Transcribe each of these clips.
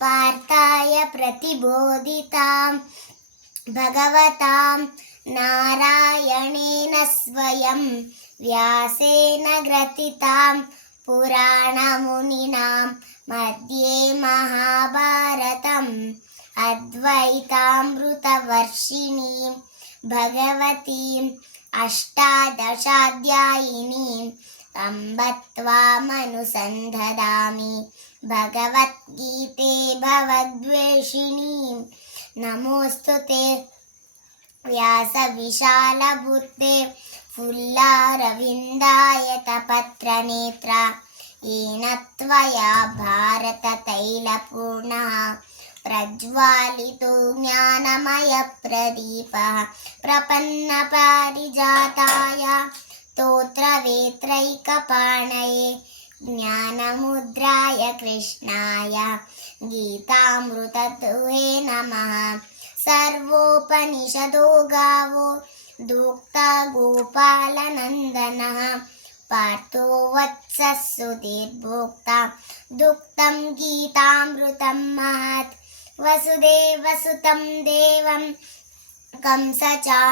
पार्थाय प्रतिबोधितां भगवतां नारायणेन स्वयं व्यासेन ग्रथितां पुराणमुनिना मध्ये महाभारतम् अद्वैतामृतवर्षिणीं भगवतीम् अष्टादशाध्यायिनीम् अम्ब त्वामनुसन्धदामि भगवद्गीते भवद्वेषिणीं नमोऽस्तु ते व्यासविशालबुद्धे फुल्लारविन्दायतपत्रनेत्र येन त्वया भारततैलपूर्णः प्रज्वालितो ज्ञानमयप्रदीपः प्रपन्नपारिजाताय स्तोत्रवेत्रैकपाणये ज्ञानमुद्राय कृष्णाय गीतामृतदुहे नमः। सर्वोपनिषदो गावो दोक्ता गोपालनन्दनः पार्थो वत्सः सुधीर्भोक्ता दुक्तं गीतामृतं महत्। वसुदेवसुतं देवं कंसचाणूरमर्दनं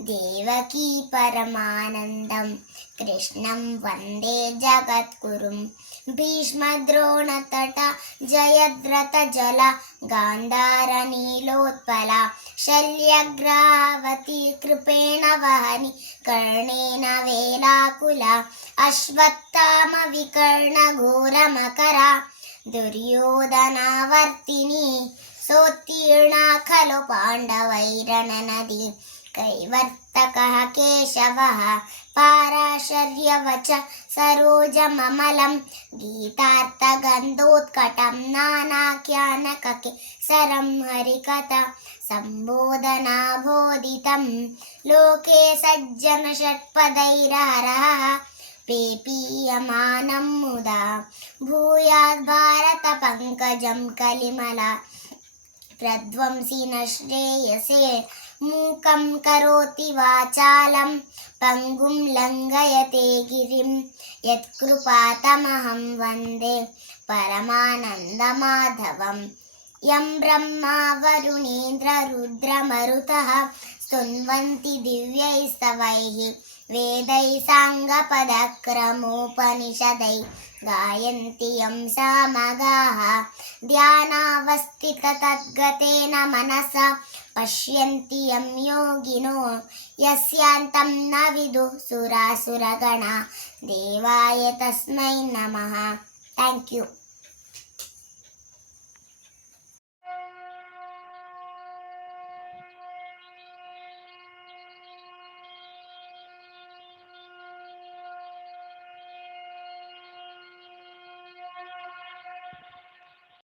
देवकी परमानन्दं कृष्णं वन्दे जगद्गुरुं। भीष्मद्रोणतटा जयद्रथजला गान्धारनीलोत्पला शल्यग्रावती कृपेण वहनि कर्णेन वेलाकुला अश्वत्थामविकर्णघोरमकरा दुर्योधनावर्तिनी सोत्तीर्णा खलु पाण्डवैरणनदी कैवर्तकः केशवः पाराशर्यवच सरोजममलं गीतार्थगन्धोत्कटं नानाख्यानकके सरं हरिकथा सम्बोधनाबोधितं लोके सज्जनषट्पदैरहरः पेपीयमानं मुदा भूयाद् भारतपङ्कजं कलिमला प्रध्वंसिन श्रेयसे मूकं करोति वाचालं पङ्गुं लङ्घयते गिरिं यत्कृपातमहं वन्दे परमानन्दमाधवम्। यं ब्रह्मा वरुणेन्द्ररुद्रमरुतः स्तुन्वन्ति दिव्यैस्तवैः वेदैः साङ्गपदक्रमोपनिषदैः गायन्ति यं सामगाः ध्यानावस्थिततद्गतेन मनसा पश्यन्ति यं योगिनो यस्यान्तं न विदुः सुरासुरगणा देवाय तस्मै नमः। Thank you.